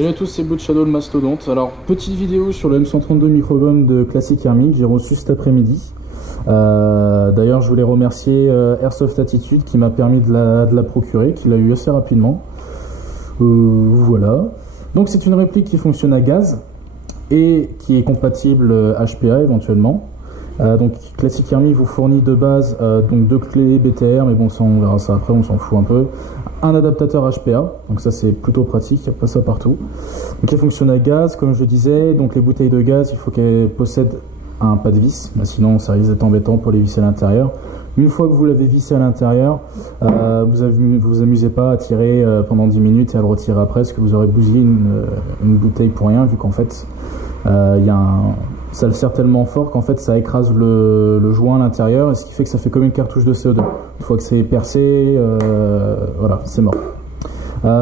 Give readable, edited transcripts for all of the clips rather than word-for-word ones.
Salut à tous, c'est Blue Shadow le mastodonte. Alors, petite vidéo sur le M132 microbum de Classic Army que j'ai reçu cet après-midi. D'ailleurs, je voulais remercier Airsoft Attitude qui m'a permis de la procurer, qui l'a eu assez rapidement. Voilà. Donc, c'est une réplique qui fonctionne à gaz et qui est compatible HPA éventuellement. Donc Classic Army vous fournit de base donc 2 clés BTR, mais bon ça on verra ça après, on s'en fout un peu. Un adaptateur HPA, donc ça c'est plutôt pratique, il n'y a pas ça partout. Donc elle fonctionne à gaz, comme je disais, donc les bouteilles de gaz, il faut qu'elles possèdent un pas de vis, sinon ça risque d'être embêtant pour les visser à l'intérieur. Une fois que vous l'avez vissé à l'intérieur, vous amusez pas à tirer pendant 10 minutes et à le retirer après, parce que vous aurez bousillé une bouteille pour rien, vu qu'en fait ça le serre tellement fort qu'en fait ça écrase le joint à l'intérieur, et ce qui fait que ça fait comme une cartouche de CO2. Une fois que c'est percé, voilà, c'est mort.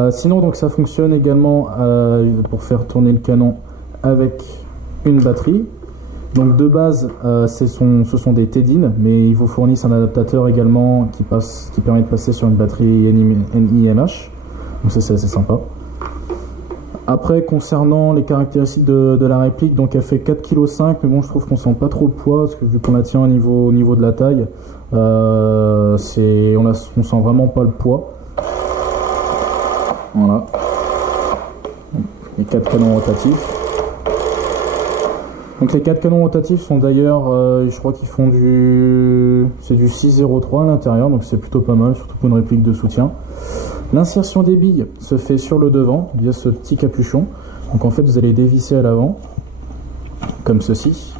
Sinon donc ça fonctionne également pour faire tourner le canon avec une batterie. Donc de base ce sont des TEDIN, mais ils vous fournissent un adaptateur également qui permet de passer sur une batterie NIMH. Donc ça c'est assez sympa. Après, concernant les caractéristiques de la réplique, donc elle fait 4,5 kg, mais bon, je trouve qu'on sent pas trop le poids, parce que vu qu'on la tient au niveau de la taille, on sent vraiment pas le poids. Voilà. Les 4 canons rotatifs. Donc les 4 canons rotatifs sont d'ailleurs, je crois qu'ils font c'est du 6,03 à l'intérieur, donc c'est plutôt pas mal, surtout pour une réplique de soutien. L'insertion des billes se fait sur le devant via ce petit capuchon. Donc en fait vous allez dévisser à l'avant comme ceci,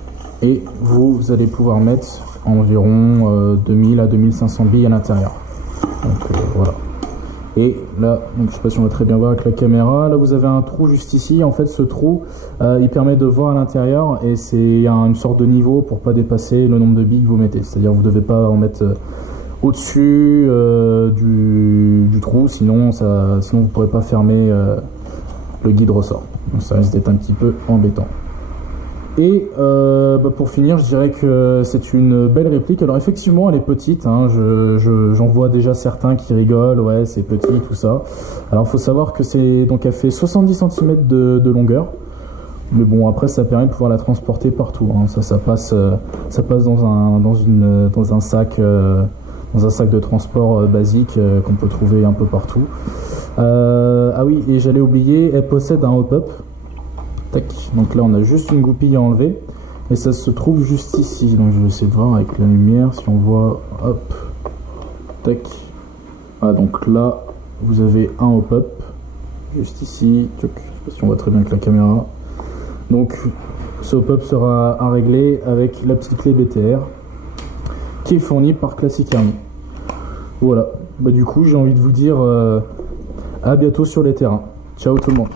et vous allez pouvoir mettre environ 2000 à 2500 billes à l'intérieur. Donc voilà. Et là, donc, je sais pas si on va très bien voir avec la caméra, là vous avez un trou juste ici. En fait ce trou il permet de voir à l'intérieur, et c'est une sorte de niveau pour pas dépasser le nombre de billes que vous mettez. C'est-à-dire vous ne devez pas en mettre au-dessus du trou, sinon vous ne pourrez pas fermer le guide ressort. Donc ça risque d'être un petit peu embêtant. Et pour finir, je dirais que c'est une belle réplique. Alors effectivement elle est petite, hein, j'en vois déjà certains qui rigolent, ouais c'est petit tout ça. Alors il faut savoir que elle fait 70 cm de longueur. Mais bon, après ça permet de pouvoir la transporter partout, hein. Ça passe dans un sac de transport basique qu'on peut trouver un peu partout. Ah oui, et j'allais oublier, elle possède un hop-up. Tac. Donc là on a juste une goupille à enlever, et ça se trouve juste ici. Donc je vais essayer de voir avec la lumière si on voit. Hop. Tac. Ah, donc là vous avez un hop-up juste ici. Je sais pas si on voit très bien avec la caméra. Donc ce hop-up sera à régler avec la petite clé BTR qui est fournie par Classic Army. Voilà, du coup j'ai envie de vous dire à bientôt sur les terrains. Ciao tout le monde.